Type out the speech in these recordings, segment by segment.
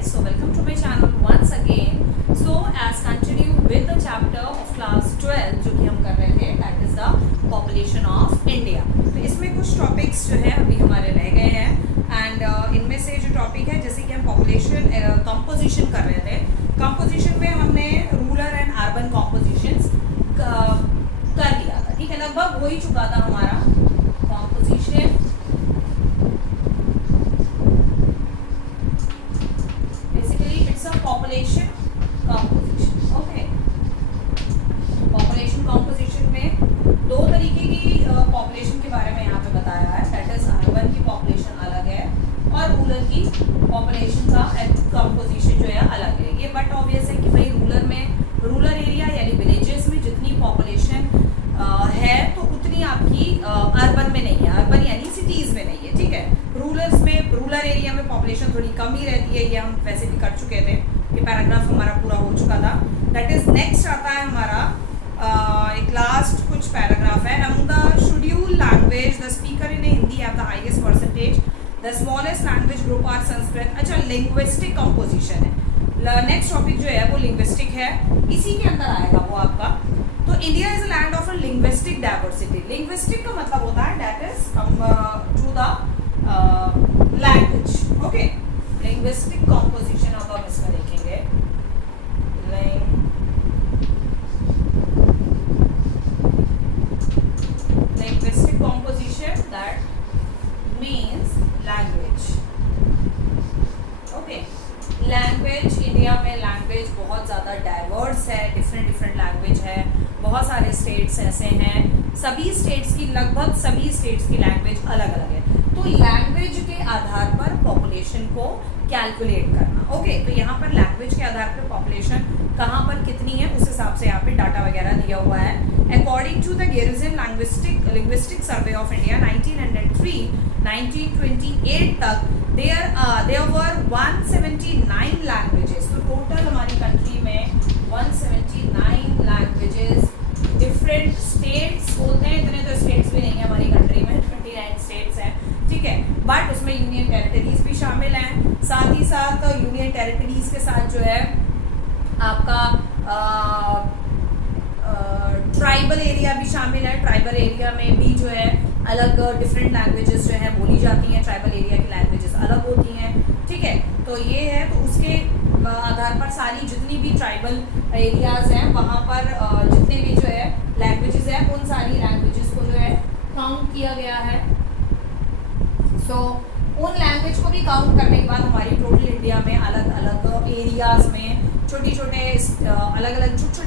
guys, so welcome to my channel once again. So as continue with the chapter of class 12 जो कि हम कर रहे थे, that is the population of India. तो इसमें कुछ topics जो है अभी हमारे रह गए हैं and इनमें से जो topic है जैसे कि हम population composition कर रहे थे, composition में हमने rural and urban compositions कर लिया था, ठीक है, लगभग हो ही चुका था हमारा composition. Population composition, okay. Population composition में दो तरीके की population के बारे में यहाँ पे बताया है, that is urban की population अलग है और rural की population का composition जो है अलग है. ये but obvious है कि भाई rural area यानी villages में जितनी population है तो उतनी आपकी urban में नहीं है, urban यानी cities में नहीं है, ठीक है. rural area में population थोड़ी कम ही रहती है, ये हम वैसे भी कर चुके थे, ये पैराग्राफ हमारा पूरा हो चुका था. दैट इज नेक्स्ट आता है हमारा एक लास्ट कुछ पैराग्राफ है. Among the schedule language the speaker in Hindi have the highest percentage, the smallest language group are Sanskrit. अच्छा, लिंग्विस्टिक कंपोजिशन है. नेक्स्ट टॉपिक जो है वो लिंग्विस्टिक है, इसी के अंदर आएगा वो आपका. तो India is a land of a linguistic diversity. Linguistic का मतलब होता है that is to the language, okay. Linguistic composition अब हम इसमें देखेंगे. Linguistic composition that means language, okay. Language India में लैंग्वेज बहुत ज़्यादा डाइवर्स है, डिफरेंट लैंग्वेज है. बहुत सारे स्टेट्स ऐसे हैं, सभी स्टेट्स की लगभग सभी स्टेट्स की लैंग्वेज अलग अलग है. तो लैंग्वेज के आधार पर पॉपुलेशन को कैलकुलेट करना, ओके. तो यहाँ पर लैंग्वेज के आधार पर पॉपुलेशन कहाँ पर कितनी है उस हिसाब से यहाँ पे डाटा वगैरह दिया हुआ है. According to the Grierson linguistic survey of India 1903-1928 तक देयर वर 179 लैंग्वेजेस. तो टोटल हमारी कंट्री में 179 लैंग्वेजेस. डिफरेंट स्टेट्स बोलते हैं, इतने तो स्टेट्स भी नहीं है हमारी कंट्री में, 29 स्टेट्स हैं, ठीक है. बट उसमें यूनियन टेरिटरीज भी शामिल हैं. साथ ही साथ यूनियन टेरिटरीज के साथ जो है आपका ट्राइबल एरिया भी शामिल है. ट्राइबल एरिया में भी जो है अलग डिफरेंट लैंग्वेजेस जो है बोली जाती हैं. ट्राइबल एरिया की लैंग्वेजेस अलग होती हैं, ठीक है. तो ये है, तो उसके आधार पर सारी जितनी भी ट्राइबल एरियाज हैं वहाँ पर जितने भी जो है लैंग्वेजेस हैं उन सारी लैंग्वेजेस को जो है काउंट किया गया है. सो उन लैंग्वेज को भी काउंट करने के बाद हमारी टोटल इंडिया में अलग अलग एरियाज में छोटे छोटे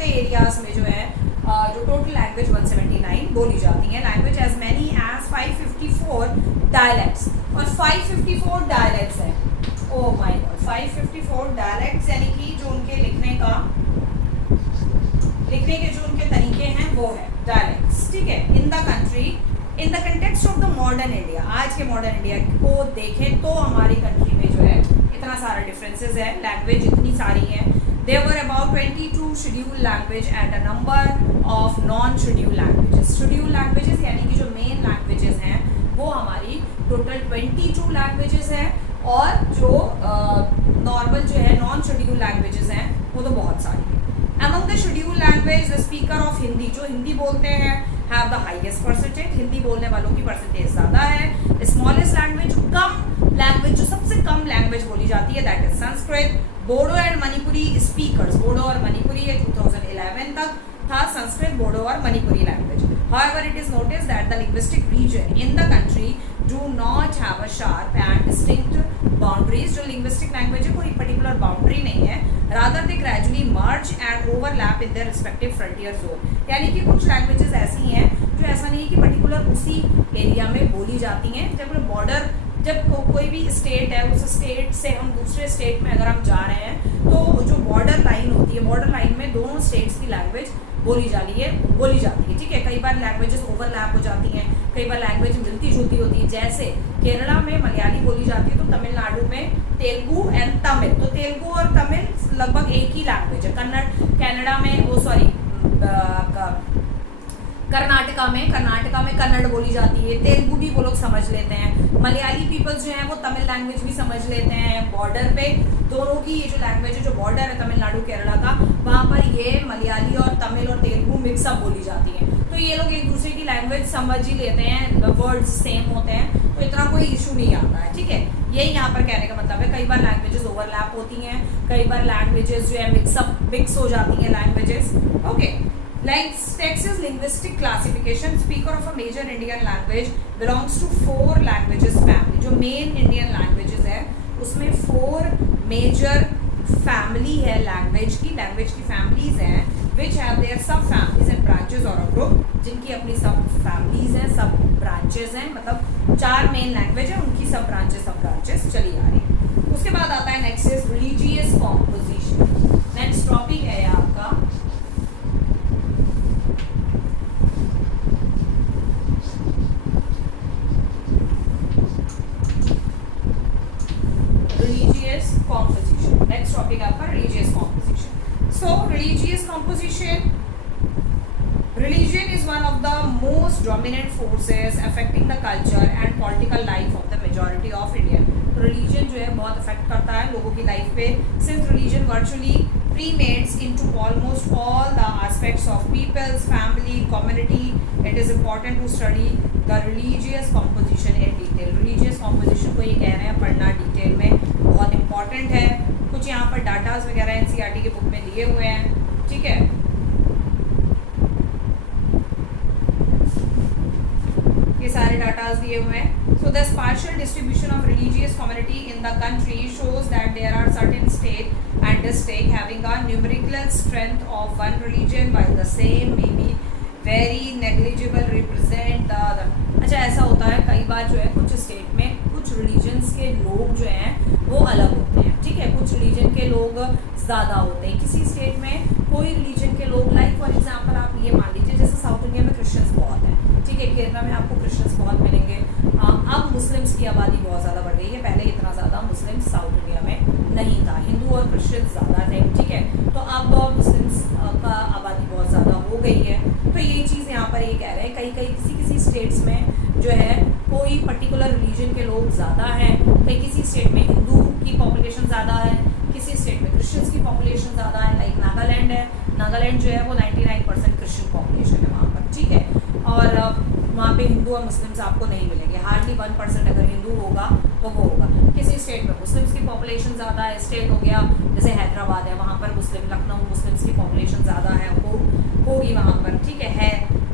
एरियाज में जो है जो टोटल लैंग्वेज 179 बोली जाती है. Language as many as 554 dialects, और 554 डायलेक्ट्स हैं. ओह माय गॉड, 554 डायलेक्ट्स यानी कि जो उनके लिखने के जो उनके तरीके हैं वो है डायलेक्ट्स, ठीक है. In the country in the context of the modern India, आज के मॉडर्न इंडिया को देखें तो हमारी कंट्री में जो है इतना सारा डिफरेंसेस है. लैंग्वेज इतनी सारी हैं. There were about 22 scheduled language and a number of non-scheduled languages. Scheduled languages यानी कि जो main languages हैं वो हमारी total 22 languages हैं, और जो normal जो है non-scheduled languages हैं वो तो बहुत सारी हैं. Among the scheduled language, the speaker of Hindi, जो हिंदी बोलते हैं have the highest percentage. Hindi बोलने वालों की परसेंटेज ज़्यादा है. Smallest language, जो सबसे कम लैंग्वेज बोली जाती है that is Sanskrit. Bodo and Manipuri speakers, Bodo और मणिपुरी ये 2011 तक था संस्कृत, बोडो और Manipuri language. However, it is noticed that the linguistic region in the country do not have a sharp and distinct boundaries. जो linguistic language है कोई particular boundary नहीं है. Rather they gradually merge and overlap in their respective frontier zone. यानी कि कुछ languages ऐसी हैं जो ऐसा नहीं है कि particular उसी एरिया में बोली जाती हैं. जब कोई भी स्टेट है उस स्टेट से हम दूसरे स्टेट में अगर हम जा रहे हैं तो जो बॉर्डर लाइन होती है, बॉर्डर लाइन में दोनों स्टेट्स की लैंग्वेज बोली जाती है, ठीक है. कई बार लैंग्वेजेस ओवरलैप हो जाती हैं, कई बार लैंग्वेज मिलती जुलती होती है. जैसे केरला में मलयाली बोली जाती है तो तमिलनाडु में तेलुगु एंड तमिल. तो तेलुगु और तमिल लगभग एक ही लैंग्वेज है. कर्नाटका में कन्नड़ बोली जाती है, तेलुगु भी वो लोग समझ लेते हैं, मलयाली पीपल्स जो हैं वो तमिल लैंग्वेज भी समझ लेते हैं। बॉर्डर पे दोनों की ये जो लैंग्वेज है, जो बॉर्डर है तमिलनाडु केरला का, वहाँ पर ये मलयाली और तमिल और तेलुगु मिक्सअप बोली जाती है। तो ये लोग एक दूसरे की लैंग्वेज समझ ही लेते हैं, वर्ड्स सेम होते हैं, तो इतना कोई इशू नहीं आता है, ठीक है। यही यहाँ पर कहने का मतलब है। कई बार लैंग्वेजेस ओवरलैप होती हैं, कई बार लैंग्वेजेस जो है मिक्स हो जाती हैं languages, okay. Text is linguistic classification. Speaker of a major Indian language belongs to 4 languages family. जो main Indian languages है उसमें 4 major family है language की families हैं, which have their sub families and branches or a group, जिनकी अपनी sub families हैं, sub branches हैं, मतलब 4 main language है, उनकी sub branches चली आ रही है। उसके बाद आता है next is religious composition. Next topic है आपका composition. Next topic आपका religious composition. So religious composition, religion is one of the most dominant forces affecting the culture and political life of the majority of Indian. तो religion जो है बहुत affect करता है लोगों की life पे, since religion virtually permeates into almost all the aspects of people's family, community. It is important to study the religious composition in detail. Religious composition को ये कह रहे हैं पढ़ना डिटेल में, बहुत इंपॉर्टेंट है। कुछ यहाँ पर डाटाज वगैरह एनसीईआरटी के बुक में दिए हुए हैं, ठीक है। ये सारे डाटाज दिए हुए हैं। So the spatial distribution of religious community in the country shows that there are certain state and district having a numerical strength of one religion while the same may be very negligible represent the other. अच्छा ऐसा होता है कई बार जो है कुछ state में कुछ रिलीजन्स के लोग जो हैं वो अलग होते हैं, ठीक है। कुछ रिलीजन के लोग ज़्यादा होते हैं किसी स्टेट में, कोई रिलीजन के लोग, लाइक फॉर एग्जांपल आप ये मान लीजिए जैसे साउथ इंडिया में क्रिश्चियंस बहुत हैं, ठीक है। केरला में आपको क्रिश्चियंस बहुत मिलेंगे। अब मुस्लिम्स की आबादी बहुत ज़्यादा बढ़ गई है, पहले इतना ज़्यादा मुस्लिम साउथ इंडिया में नहीं था, हिंदू और क्रिश्चियंस ज़्यादा थे, ठीक है। तो अब मुस्लिम्स का आबादी बहुत ज़्यादा हो गई है। तो यही चीज़ यहाँ पर ये कह रहे हैं, कई किसी स्टेट्स में जो है कोई पर्टिकुलर रिलीजन के लोग ज़्यादा हैं, कहीं किसी स्टेट में हिंदू की पॉपुलेशन ज़्यादा है, किसी स्टेट में क्रिश्चियंस की पॉपुलेशन ज़्यादा है। लाइक नागालैंड है, नागालैंड जो है वो 99% क्रिश्चियन पॉपुलेशन है वहाँ पर, ठीक है। और वहाँ पे हिंदू और मुस्लिम्स आपको नहीं मिलेंगे, हार्डली 1% अगर हिंदू होगा तो वो होगा। किसी स्टेट में मुस्लिम्स की पॉपुलेशन ज़्यादा है, स्टेट हो गया जैसे हैदराबाद है, वहाँ पर मुस्लिम, लखनऊ मुस्लिम्स की पॉपुलेशन ज़्यादा है, होगी वहाँ पर, ठीक है।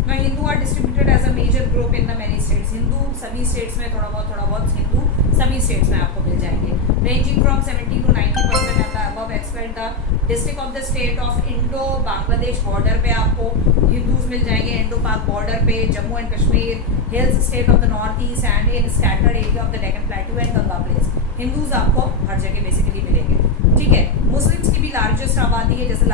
Now Hindu are distributed as a major group in the many states. Hindu सभी स्टेट्स में थोड़ा बहुत हिंदू सभी स्टेट्स में आपको मिल जाएंगे, ranging from 70 to 90% at the above expect the district of the state of Indo Bangladesh border पे आपको हिंदूज मिल जाएंगे, इंडो पाक बॉर्डर पे, Jammu and Kashmir, hills state of the north east and in scattered area of the Deccan प्लेटू and Ganga place. Hindus आपको हर जगह basically मिलेंगे, ठीक है। मुस्लिम्स की भी लार्जेस्ट आबादी है, जैसे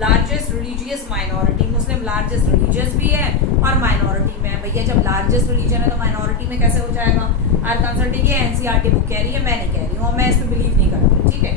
लार्जेस्ट रिलीजियस माइनॉरिटी, मुस्लिम लार्जेस्ट रिलीजियस भी है और माइनॉरिटी में है। भैया जब लार्जेस्ट रिलीजन है तो माइनॉरिटी में कैसे हो जाएगा? आर कंसल्टिंग ये एनसीईआरटी बुक कह रही है, मैं नहीं कह रही हूँ और मैं इस पर बिलीव नहीं करती, ठीक है।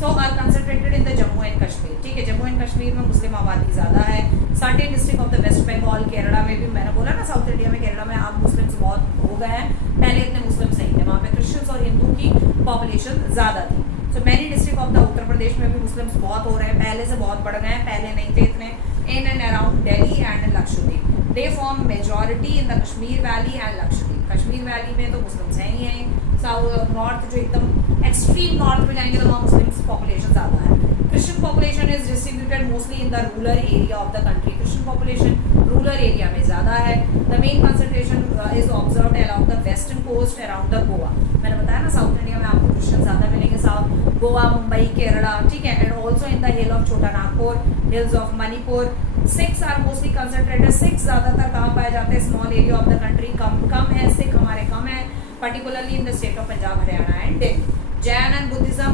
So are concentrated in the Jammu and Kashmir, ठीक है। जम्मू एंड कश्मीर में मुस्लिम आबादी ज़्यादा है। Certain district of the West Bengal, Kerala में भी, मैंने बोला ना साउथ इंडिया में, केरला में अब मुस्लिम्स बहुत हो गए हैं, पहले इतने मुस्लिम्स नहीं थे, वहाँ पे क्रिश्चियंस और हिंदू की पॉपुलेशन ज़्यादा थी। So many district of the Uttar Pradesh में भी मुस्लिम्स बहुत हो रहे हैं, पहले से बहुत बढ़ गए हैं, पहले नहीं थे इतने। In and around Delhi and Lakshadweep, they form majority in the Kashmir valley and Lakshadweep. Kashmir valley में तो मुस्लिम्स हैं ही हैं। साउथ नॉर्थ जो एकदम एक्सट्रीम नॉर्थ में जाएंगे तो वहाँ मुस्लिम्स पॉपुलेशन ज़्यादा है। Christian population is distributed mostly in the rural area of the country. Christian population rural area में ज़्यादा है। The main concentration is observed along the western coast around the Goa. मैंने बताया ना साउथ इंडिया में आपको क्रिश्चियन ज़्यादा मिलेंगे, साउथ गोवा, मुंबई, केरला, ठीक है। And also in the hill of Chota Nagpur, hills of Manipur. Sikhs are mostly concentrated. Sikh ज़्यादातर कहाँ पाए जाते हैं? Small area of the country, कम है सिख, हमारे कम है, particularly in the state of Punjab, Haryana and Delhi. Jain and Buddhism,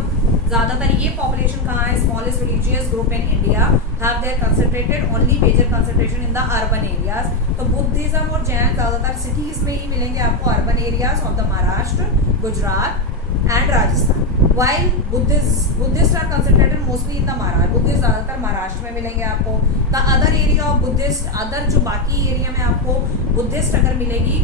ज़्यादातर ये पॉपुलेशन कहाँ है? Smallest religious group in India, have their concentrated only major concentration in the urban areas. तो बुद्धिज्म और जैन ज़्यादातर सिटीज़ में ही मिलेंगे आपको, urban areas of the Maharashtra, Gujarat, and Rajasthan. While Buddhists are concentrated mostly in the Maharashtra. Buddhist ज़्यादातर महाराष्ट्र में मिलेंगे आपको. The other area of Buddhist, other जो बाकी एरिया में आपको बुद्धिस्ट अगर मिलेगी,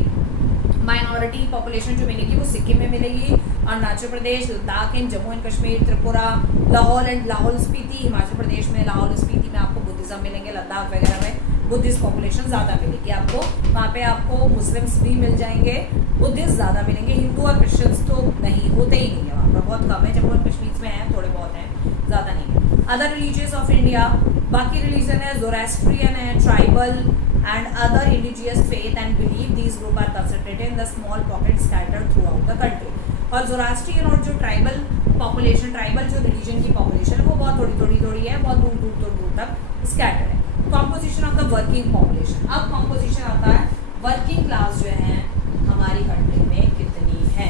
माइनॉरिटी पॉपुलेशन जो मिलेगी वो सिक्किम में मिलेगी, अरुणाचल प्रदेश, लद्दाख एंड जम्मू एंड कश्मीर, त्रिपुरा, लाहौल स्पीति, हिमाचल प्रदेश में लाहौल स्पीति में आपको बुद्धिज्म मिलेंगे, लद्दाख वगैरह में बुद्धिस्ट पॉपुलेशन ज़्यादा मिलेगी आपको. वहाँ पे आपको मुस्लिम्स भी मिल जाएंगे, बुद्धिस्ट ज़्यादा मिलेंगे. हिंदू और क्रिश्चियंस तो नहीं, होते ही नहीं है वहाँ पर, बहुत कम है. जम्मू एंड कश्मीर में हैं, थोड़े बहुत हैं, ज़्यादा नहीं है. अदर रिलीजियस ऑफ इंडिया, बाकी रिलीजन है ज़ोरास्ट्रियन है, tribal and other indigenous faith and belief. These group are concentrated in the small pockets scattered throughout the country. और ज़ोरास्ट्रियन और जो ट्राइबल पॉपुलेशन, ट्राइबल जो रिलीजन की पॉपुलेशन है वो बहुत थोड़ी है, बहुत दूर तक स्कैटर्ड है. Composition of the working population. अब कॉम्पोजिशन आता है वर्किंग क्लास जो है हमारी कंट्री में कितनी है.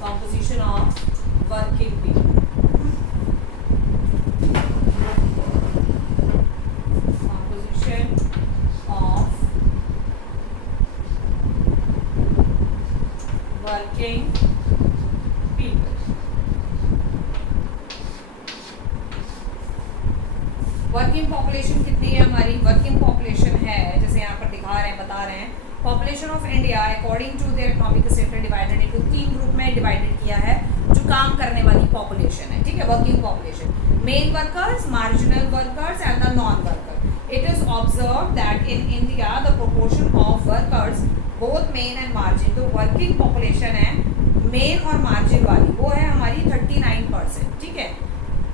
Composition of working people. Working people. Working population कितनी है हमारी. वर्किंग पॉपुलेशन है जैसे यहाँ पर दिखा रहे हैं, बता रहे हैं. Population of India according to their economic sector divided into 3 group में डिवाइडेड किया है जो काम करने वाली पॉपुलेशन है. ठीक है, working population. Main workers, marginal workers and the non worker. It is observed that in India the proportion of workers both main and margin, तो वर्किंग पॉपुलेशन है मेन और मार्जिन वाली, वो है हमारी 39%. ठीक है,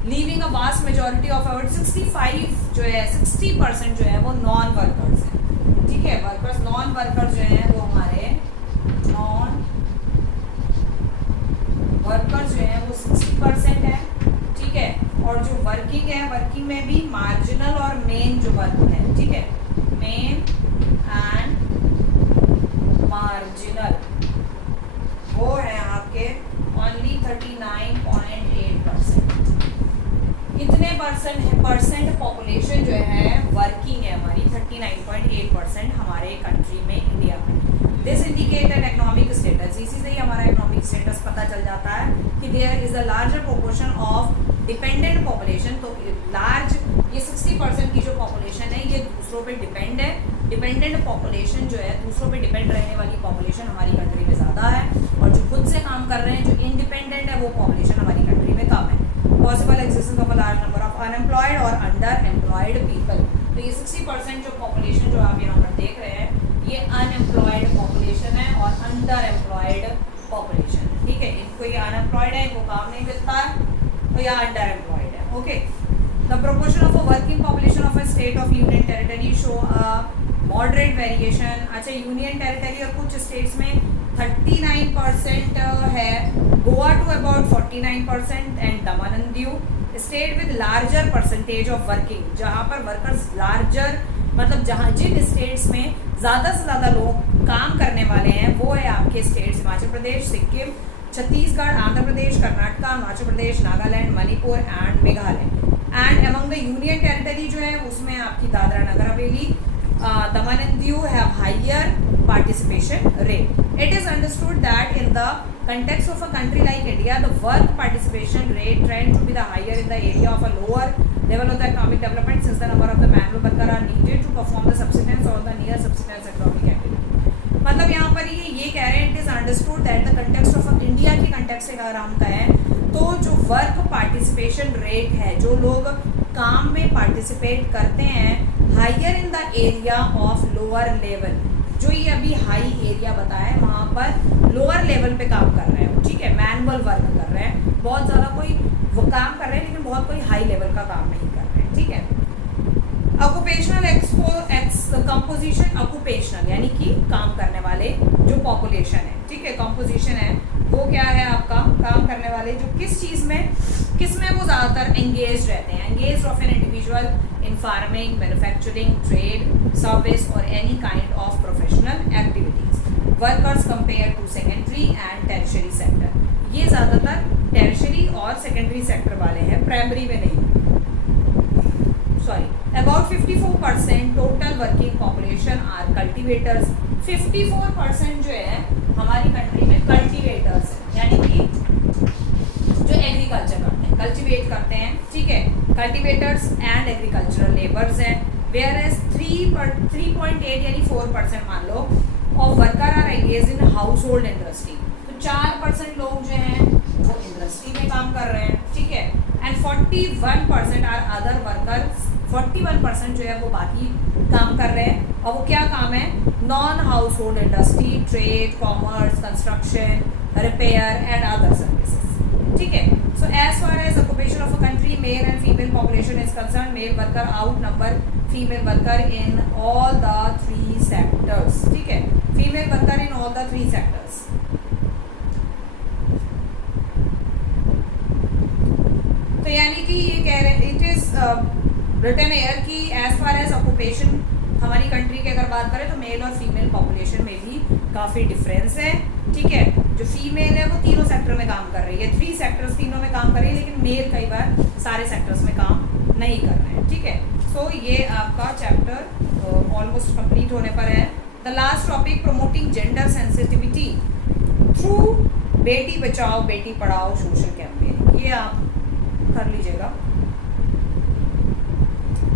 leaving a vast majority of our 65 जो है 60% जो है वो नॉन वर्कर्स है. ठीक है, वर्कर्स नॉन वर्कर्स जो है वो हमारे नॉन वर्कर्स जो है वो 60% है. ठीक है, और जो वर्किंग है, वर्किंग में भी मार्जिनल और मेन जो वर्क है. ठीक है, मेन एंड मार्जिनल वो है आपके ओनली 39.8%. इतने परसेंट पॉपुलेशन जो है वर्किंग है हमारी, 39.8% हमारे कंट्री में, इंडिया में. This indicate an economic status. इसी से ही हमारा इकोनॉमिक स्टेटस पता चल जाता है कि there is a larger proportion of dependent population. तो लार्ज ये 60% की जो पॉपुलेशन है ये दूसरों पे डिपेंड है. डिपेंडेंट पॉपुलेशन जो है, दूसरों पे डिपेंड रहने वाली पॉपुलेशन हमारी कंट्री में ज़्यादा है, और जो खुद से काम कर रहे हैं, जो इंडिपेंडेंट है, वो पॉपुलेशन हमारी कंट्री में कम है. Possible existence of a large number of unemployed और अंडर एम्प्लॉयड पीपल. तो ये 60% जो पॉपुलेशन जो आप यहाँ पर देख रहे हैं ये अनएम्प्लॉयड पॉपुलेशन है और अंडर एम्प्लॉयड पॉपुलेशन. ठीक है, इनको ये अनएम्प्लॉयड है, इनको काम नहीं मिलता है, तो यह अंडर एम्प्लॉयड है. Okay, the proportion of a working population of a state of union territory show a moderate variation. अच्छा, यूनियन टेरिटरी और कुछ स्टेट्स में 39% है, Goa to about 49% and Daman and Diu. State with larger percentage of working, जहाँ पर workers larger, मतलब जहाँ जिन states में ज़्यादा से ज़्यादा लोग काम करने वाले हैं वो है आपके states Himachal Pradesh, Sikkim, Chhattisgarh, Andhra Pradesh, Karnataka, Arunachal Pradesh, Nagaland, Manipur and Meghalaya. And among the union territory जो है उसमें आपकी Dadra Nagar Haveli, Daman and Diu have higher participation rate. It is understood that in the context of a country like India, the work participation rate trend to be the higher in the area of a lower level of the economic development, since the number of the manual worker are needed to perform the subsistence or the near subsistence economic activity. मतलब यहाँ पर ये कह रहे हैं, it is understood that the context of India की context से अगर हम कहें तो जो वर्क पार्टिसिपेशन रेट है, जो लोग काम में पार्टिसिपेट करते हैं, higher in the area of lower level. जो ये अभी हाई एरिया बताया है वहाँ पर लोअर लेवल पे काम कर रहे हैं. ठीक है, मैनुअल वर्क कर रहे हैं, बहुत ज़्यादा कोई वो काम कर रहे हैं लेकिन बहुत कोई हाई लेवल का काम नहीं कर रहे हैं. ठीक है, ऑक्यूपेशनल कंपोजिशन, ऑक्यूपेशनल यानी कि काम करने वाले जो पॉपुलेशन है. ठीक है, कंपोजिशन है वो क्या है आपका, काम करने वाले जो किस चीज़ में, किस में वो ज़्यादातर एंगेज रहते हैं. Engage of an individual in farming, manufacturing, trade, service or any kind of professional activities. Workers compared to secondary and tertiary sector. ये ज़्यादातर tertiary और secondary sector वाले हैं, primary में नहीं. Sorry, about 54% total working population are cultivators. 54% जो है हमारी कंट्री में cultivators है, यानी कि कल्टिवेटर्स एंड एग्रीकल्चरल लेबर्स हैं, वेयर एज 3.8 यानी 4% मान लो of worker are engage in household industry. तो 4% लोग जो हैं वो इंडस्ट्री में काम कर रहे हैं, ठीक है। एंड 41% आर अदर वर्कर्स, 41% जो है वो बाकी काम कर रहे हैं। और वो क्या काम है? Non household industry, trade, commerce, construction, repair and other services, ठीक है। So as far as occupation of a country, male and female population is concern, male worker outnumber female worker in all the 3 sectors, ठीक है। Female worker in all the 3 sectors. तो यानी कि ये कह रहे, इट इज रिटन एयर कि as far as occupation हमारी कंट्री की अगर बात करें तो मेल और फीमेल पॉपुलेशन में भी काफ़ी डिफरेंस है, ठीक है। जो फीमेल है वो तीनों सेक्टर में काम कर रही है, 3 सेक्टर्स तीनों में काम कर रही है, लेकिन मेल कई बार सारे सेक्टर्स में काम नहीं कर रहे हैं, ठीक है। सो ये आपका चैप्टर ऑलमोस्ट कंप्लीट होने पर है। The last topic, promoting gender sensitivity through Beti Bachao Beti Padhao social campaign, ये आप कर लीजिएगा,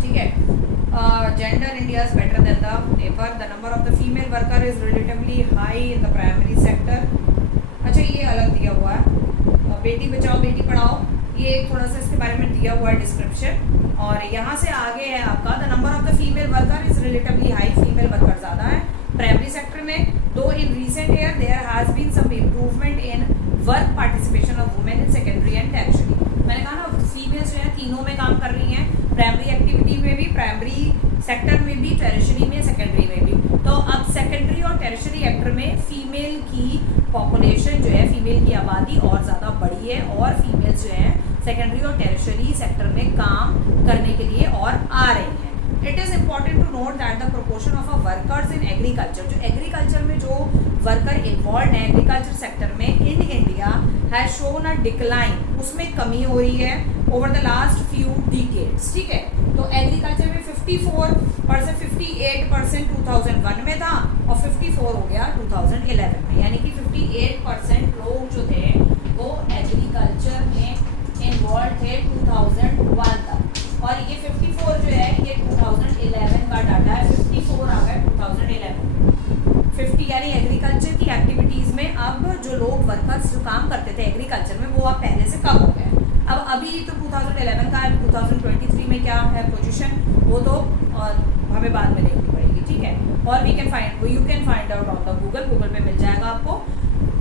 ठीक है। Gender India is better than the neighbour, the number of the female worker is relatively high in the primary sector. अच्छा ये अलग दिया हुआ है, बेटी बचाओ बेटी पढ़ाओ, ये थोड़ा सा इसके बारे में दिया हुआ है डिस्क्रिप्शन। और यहाँ से आगे है आपका the number of the female worker is relatively high, female worker ज़्यादा है प्राइमरी सेक्टर में, though in recent year there has been some improvement in work participation of women in secondary and tertiary. मैंने कहा ना females जो है तीनों में काम कर रही हैं, प्राइमरी एक्टिविटी में भी, प्राइमरी सेक्टर में भी, टैरिशरी में, सेकेंडरी में भी। तो अब सेकेंडरी और टैरिशरी सेक्टर में फीमेल की पॉपुलेशन जो है, फीमेल की आबादी और ज़्यादा बढ़ी है और फीमेल्स जो है सेकेंडरी और टैरिशरी सेक्टर में काम करने के लिए और आ रही हैं। It is important to note that the proportion of a workers in agriculture, जो एग्रीकल्चर में जो वर्कर इन्वॉल्व है एग्रीकल्चर सेक्टर में in India has shown a decline, उसमें कमी हो रही है over the last few decades, ठीक है। तो एग्रीकल्चर में 54%, 58% 2001 में था और 54 हो गया 2011 में, यानी कि 58% लोग जो थे वो एग्रीकल्चर में इन्वॉल्व थे 2001 तक, और ये 54 जो है ये 2011 का डाटा है, 54 आ गया 2011। 50 यानी एग्रीकल्चर की एक्टिविटीज़ में अब जो लोग वर्कर्स जो काम करते थे एग्रीकल्चर में वो अब पहले से कम हो गए। अब अभी तो 2011 का है, 2023 में क्या है पोजीशन वो तो हमें बाद में देखनी पड़ेगी, ठीक है। और we can find, you can find out on the Google पे मिल जाएगा आपको।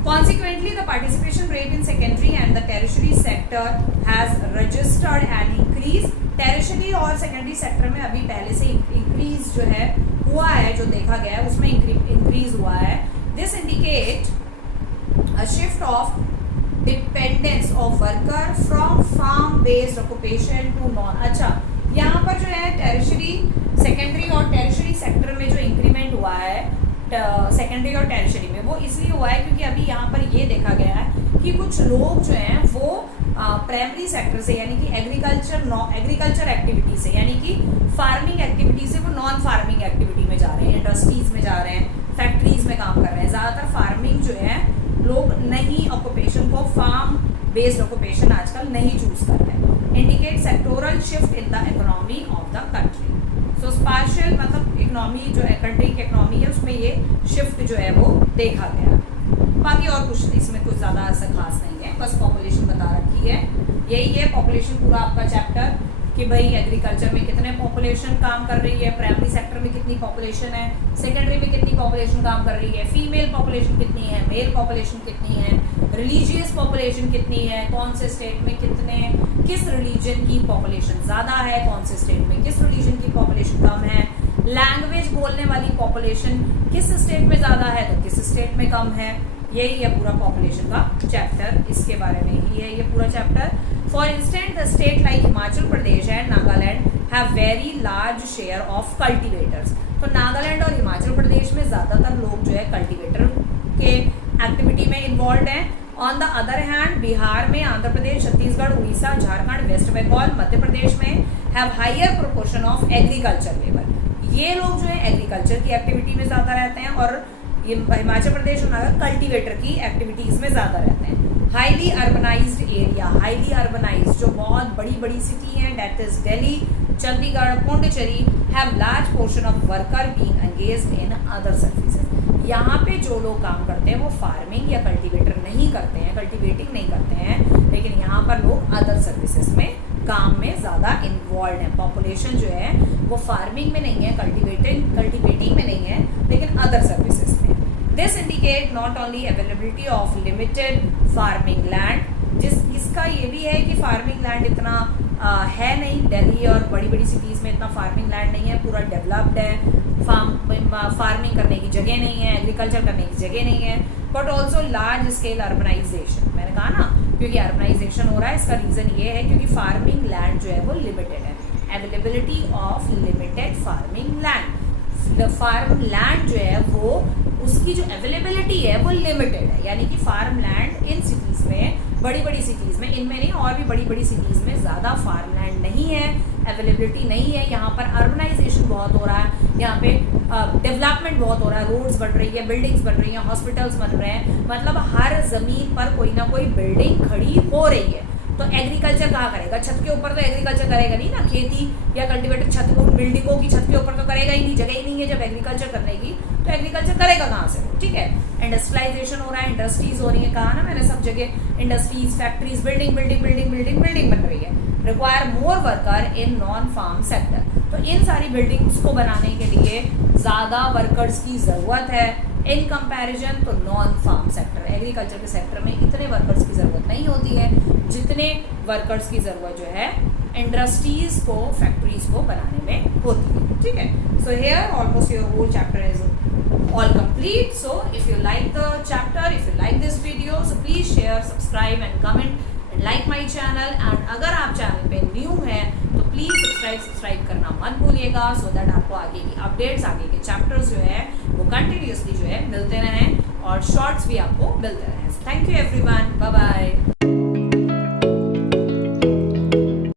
Consequently, the participation rate in secondary and the tertiary sector has registered an increase. Tertiary और secondary sector में अभी पहले से increase जो है हुआ है, जो देखा गया है उसमें increase हुआ है। This indicate a shift of dependence of worker from farm-based occupation to non। अच्छा, यहाँ पर जो है tertiary, secondary और tertiary sector में जो increment हुआ है सेकेंडरी और टैरिशरी में, वो इसलिए हुआ है क्योंकि अभी यहाँ पर ये देखा गया है कि कुछ लोग जो हैं वो प्राइमरी सेक्टर से यानी कि एग्रीकल्चर एक्टिविटी से यानी कि फार्मिंग एक्टिविटी से वो नॉन फार्मिंग एक्टिविटी में जा रहे हैं, इंडस्ट्रीज में जा रहे हैं, फैक्ट्रीज में काम कर रहे हैं। ज़्यादातर फार्मिंग जो है लोग नहीं ऑक्यूपेशन को, फार्म बेस्ड ऑक्यूपेशन आजकल नहीं चूज कर रहे हैं। Indicate sectoral shift in the economy of the country. So spatial मतलब इकोनॉमी जो है कंट्री की इकोनॉमी है उसमें ये शिफ्ट जो है वो देखा गया। बाकी और कुछ इसमें कुछ ज़्यादा ऐसा खास नहीं है, बस पॉपुलेशन बता रखी है। यही है पॉपुलेशन पूरा आपका चैप्टर कि भाई एग्रीकल्चर में कितने पॉपुलेशन काम कर रही है, प्राइमरी सेक्टर में कितनी पॉपुलेशन है, सेकेंडरी में कितनी पॉपुलेशन काम कर रही है, फीमेल पॉपुलेशन कितनी है, मेल पॉपुलेशन कितनी है, रिलीजियस पॉपुलेशन कितनी है, कौन से स्टेट में कितने, किस रिलीजन की पॉपुलेशन ज़्यादा है, कौन से स्टेट में किस रिलीजन की पॉपुलेशन कम है, लैंग्वेज बोलने वाली पॉपुलेशन किस स्टेट में ज़्यादा है तो किस स्टेट में कम है। यही है पूरा पॉपुलेशन का चैप्टर, इसके बारे में ही है ये पूरा chapter. For instant the state like Himachal Pradesh and Nagaland have very large share of cultivators. तो नागालैंड और हिमाचल प्रदेश में ज़्यादातर लोग जो है कल्टिवेटर के एक्टिविटी में इन्वॉल्व हैं। On the other hand Bihar में, आंध्र प्रदेश, छत्तीसगढ़, उड़ीसा, झारखंड, वेस्ट बंगाल, मध्य प्रदेश में have higher proportion of agriculture labour. ये लोग जो है एग्रीकल्चर की एक्टिविटी में ज़्यादा रहते हैं और ये हिमाचल प्रदेश और नागालैंड कल्टिवेटर की एक्टिविटीज़ में ज़्यादा रहते हैं। Highly urbanised area, highly urbanised जो बहुत बड़ी बड़ी सिटी हैं, that is Delhi, Chandigarh, Puducherry, have large portion of worker being engaged in other services. यहाँ पे जो लोग काम करते हैं वो फार्मिंग या कल्टीवेटर नहीं करते हैं, कल्टीवेटिंग नहीं करते हैं, लेकिन यहाँ पर लोग अदर सर्विसेज में काम में ज़्यादा इन्वॉल्व है। पॉपुलेशन जो है वो फार्मिंग में नहीं है, कल्टीवेटिंग में नहीं है, लेकिन अदर सर्विसेज में। This indicate not only availability of limited farming land, इसका ये भी है कि फार्मिंग लैंड इतना है नहीं, दिल्ली और बड़ी बड़ी सिटीज़ में इतना फार्मिंग लैंड नहीं है, पूरा डेवलप्ड है, फार्मिंग करने की जगह नहीं है, एग्रीकल्चर करने की जगह नहीं है, but also large scale urbanisation. मैंने कहा ना, क्योंकि अर्बनाइजेशन हो रहा है, इसका रीज़न ये है क्योंकि फार्मिंग लैंड जो है वो लिमिटेड है, availability of limited farming land. Farm land जो है वो उसकी जो अवेलेबिलिटी है वो लिमिटेड है, यानी कि फार्म लैंड इन सिटीज़ में, बड़ी बड़ी सिटीज़ में, इनमें नहीं और भी बड़ी बड़ी सिटीज़ में ज़्यादा फार्म लैंड नहीं है, अवेलेबिलिटी नहीं है। यहाँ पर अर्बनाइजेशन बहुत हो रहा है, यहाँ पे डेवलपमेंट बहुत हो रहा है, रोड्स बन रही है, बिल्डिंग्स बन रही हैं, हॉस्पिटल्स बन रहे हैं, मतलब हर ज़मीन पर कोई ना कोई बिल्डिंग खड़ी हो रही है। तो एग्रीकल्चर कहाँ करेगा? छत के ऊपर तो एग्रीकल्चर करेगा नहीं ना, खेती या कल्टीवेटर छत उन बिल्डिंगों की छत के ऊपर तो करेगा ही नहीं, जगह ही नहीं है जब एग्रीकल्चर करने की, तो एग्रीकल्चर करेगा कहाँ से? ठीक है, इंडस्ट्रियलाइजेशन हो रहा है, इंडस्ट्रीज हो रही है, कहा ना मैंने सब जगह industries, factories, building building building building building बन रही है। Require more worker in non farm sector, तो इन सारी बिल्डिंग्स को बनाने के लिए ज़्यादा वर्कर्स की ज़रूरत है इन कंपैरिजन तो नॉन फार्म सेक्टर, एग्रीकल्चर के सेक्टर में इतने वर्कर्स की ज़रूरत नहीं होती है जितने वर्कर्स की ज़रूरत जो है इंडस्ट्रीज को, फैक्ट्रीज को बनाने में होती है। ठीक है, so here almost your whole chapter is all complete. So if you like the chapter, if you like this video, so please share, subscribe and comment and like my channel. And अगर आप channel पे new हैं तो please subscribe करना मत भूलिएगा, so that आपको आगे की अपडेट्स, आगे के चैप्टर्स जो है वो कंटिन्यूसली जो है मिलते रहें और शॉर्ट्स भी आपको मिलते रहें। Thank you everyone, bye bye.